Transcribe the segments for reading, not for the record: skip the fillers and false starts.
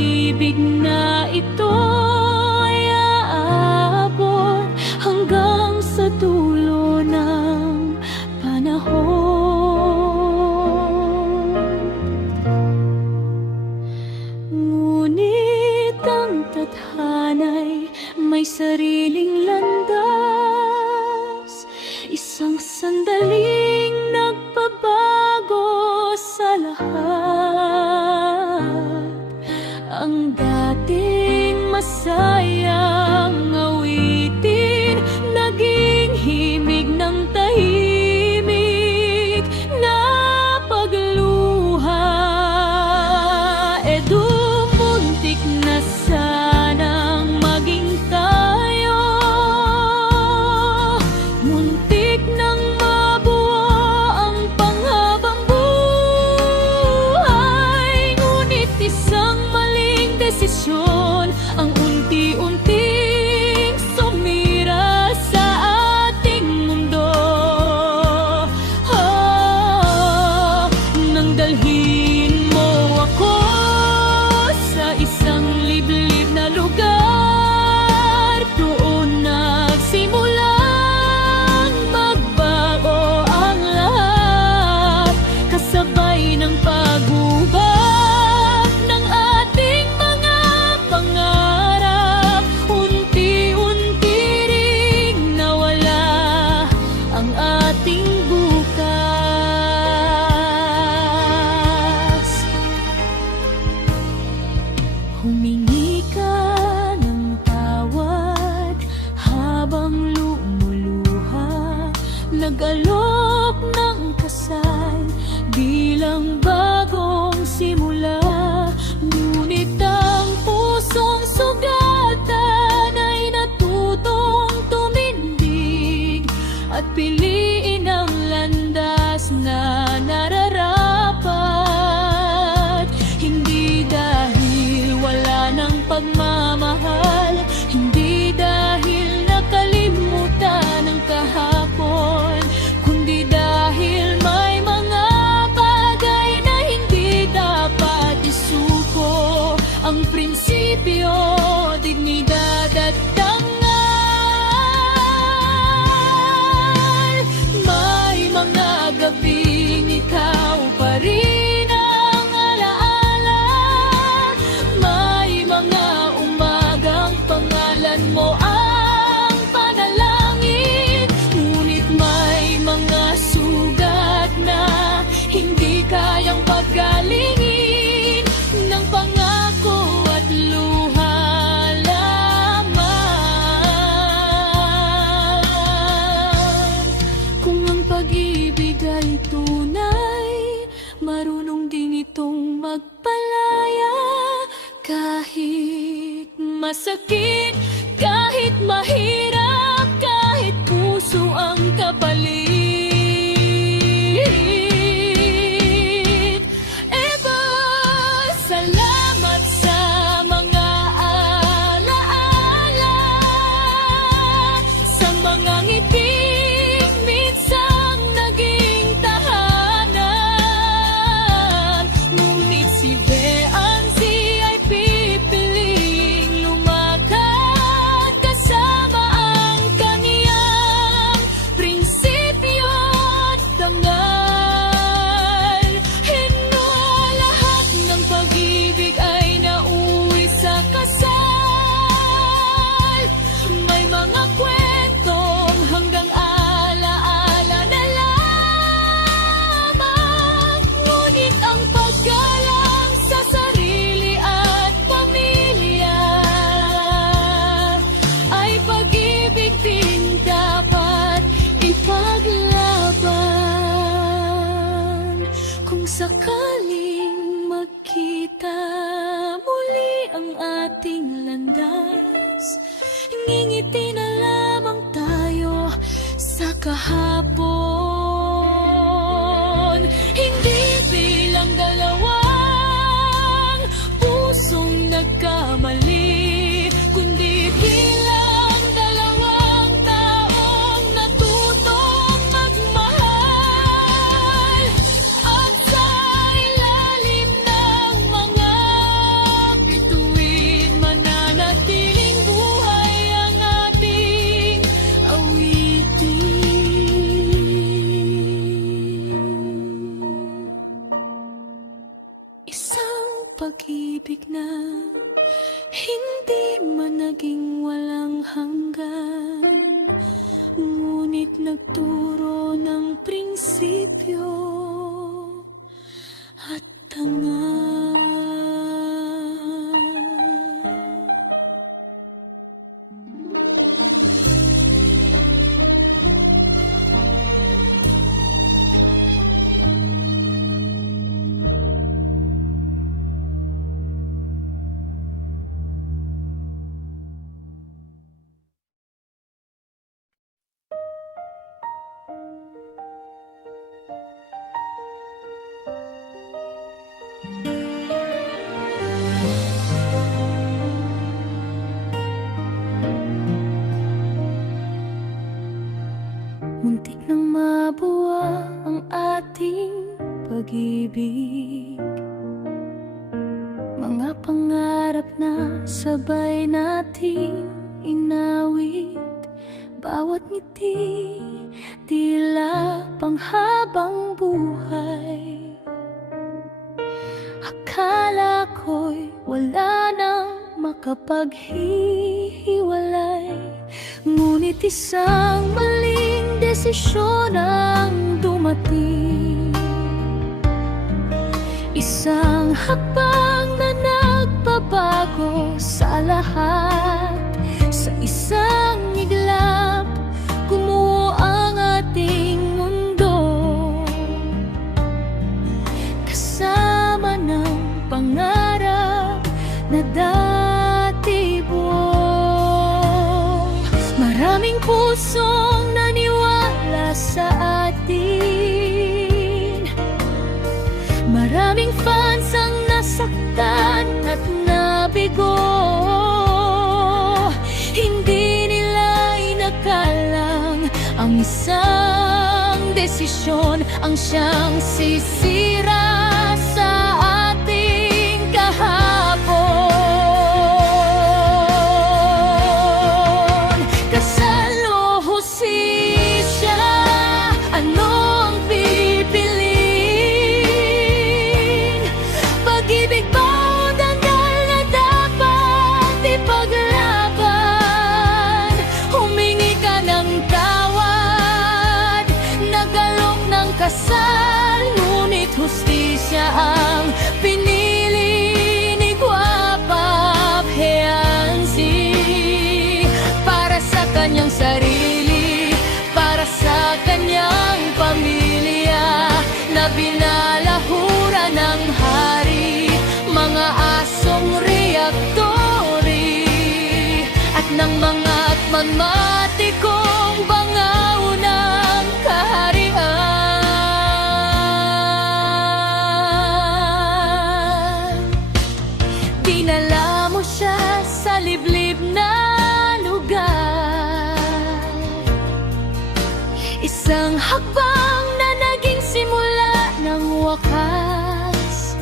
pag-ibig na ito ay aabot hanggang sa dulo ng panahon. Ngunit ang tadhana'y may sariling landas, isang sandaling nagpabago sa lahat. Ang dating masayang awitin naging himig ng tahimik na pagluha. E dumuntik na sanang maging tayo, muntik nang mabuo ang panghabang buhay. Ngunit isang maling desisyon ang unti-unting sumira sa ating mundo. Nang dalhin mo ako sa isang liblib na lugar, doon nagsimulang magbago ang lahat, kasabay ng paghubad ng ating mga pangarap. Unti-unti ring nawala ang ating bukas. Humingi ka ng tawad habang lumuluha, nag-alok ng kasal bilang bagong simula. Ngunit ang pusong sugatan ay natutong tumindig at piliin ang landas na nararapat. Hindi dahil wala ng pagmamahal, hindi dahil nakalimutan ang kahapon, kundi dahil may mga bagay na hindi dapat isuko. Ang prinsipyo, dignidad at dangal. May mga gabing ikaw pa rin ang alaala, may mga umagang pangalan mo ang panalangin. Ngunit may mga sugat na hindi kayang paggalingin ng pangako at luha lamang. Kung ang pag-ibig ay tunay, marunong din itong magpalaya. Kahit masakit, kahit mahirap, kahit puso ang kapalit. Eva, salamat sa mga alaala, sa mga ngiting minsang naging tahanan. Ngunit si Beanzi ay pipiling lumakad kasama ang kaniyang prinsipyo at dangal. Hinua lahat ng pag-ibig ay nauwi sa kasal. May mga kwentong hanggang alaala na lamang. Ngunit ang paggalang sa sarili at pamilya ay pag-ibig din dapat ipaglaban. Kung sakaling magkita muli ang ating landas, ngingiti na lamang tayo sa kahapon. Hindi bilang dalawang pusong nagkamali, kundi bilang dalawang taong natutong magmahal. At sa ilalim ng mga naging walang hanggan, ngunit nagturo ng prinsipyo at tanga. Muntik nang mabuwa ang ating pag-ibig, mga pangarap na sabay nating inawit. Bawat ngiti, tila panghabang buhay. Akala ko'y wala nang makapaghihiwalay, ngunit isang maling desisyon ang dumating. Isang hakbang na nagpabago sa lahat. Sa isang iglap, gumuho ang ating mundo, kasama ng pangarap na dati buo. Maraming pusong naniwala sa atin, maraming fans ang nasaktan at nabigo. Hindi nila inakalang ang isang desisyon ang siyang sisira sa ating kahapon. Kasal o hustisya, ano ang pipiliin? Pag-ibig ba o dangal na dapat ipaglaban? Humingi ka ng tawad, nagalok ng kasal, ngunit hustisya ang pinili ni Guapa Pheansi. Para sa kanyang sarili, para sa kanyang pamilya, na binalahura ng hari, mga asong reaktori, at ng mga magmatikong bangaw ng kaharian. Dinala mo siya sa liblib na lugar, isang hakbang na naging simula ng wakas.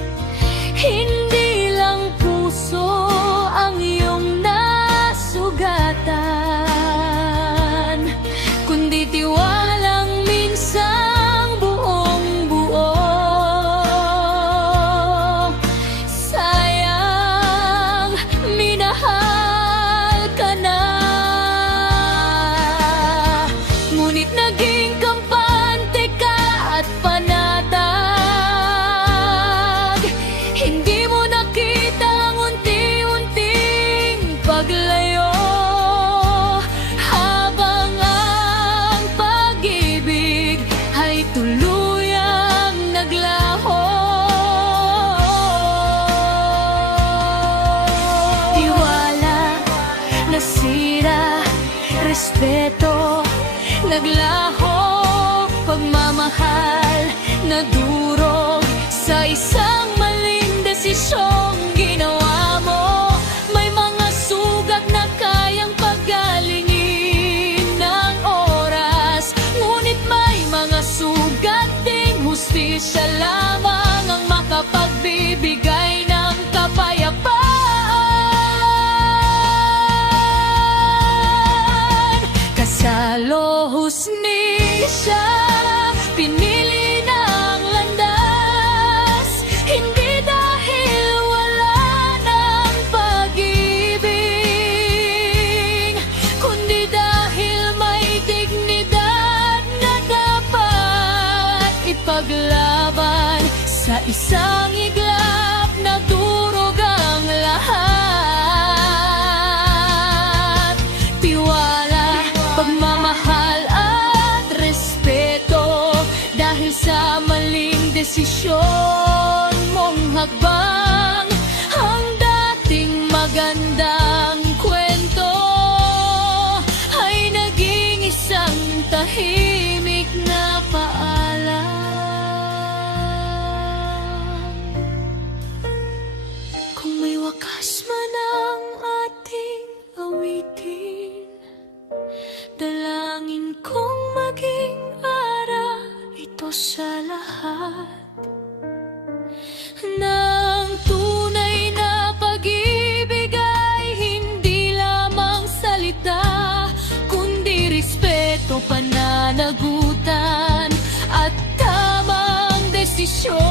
Hindi lang puso ang iyong nasugatan, kundi tiwalang minsang buong buo. Sayang, minahal ka na, ngunit naging kampante ka at panatag. Hindi mo nakita ang unti-unting paglayo, habang ang pag-ibig ay tuluyang naglaho. Tiwala nasira, respeto naglaho, pagmamahal nadurog sa isang maling desisyong ginawa mo. May mga sugat na kayang pagalingin ng oras, ngunit may mga sugat ding hustisya lamang ang makapagbibigay ng kapayapaan. Kasal o hustisya, pinili ng landas, hindi dahil wala Isang iglap na durog ang lahat. Tiwala, pagmamahal at respeto, dahil sa maling desisyon mong hakbang, ang dating magandang kwento ay naging isang tahimik na paalam. Kung may wakas man ang ating awitin, dalangin kong maging aral ito sa lahat. Nang tunay na pag-ibig ay hindi lamang salita, kundi respeto, pananagutan at tamang desisyon.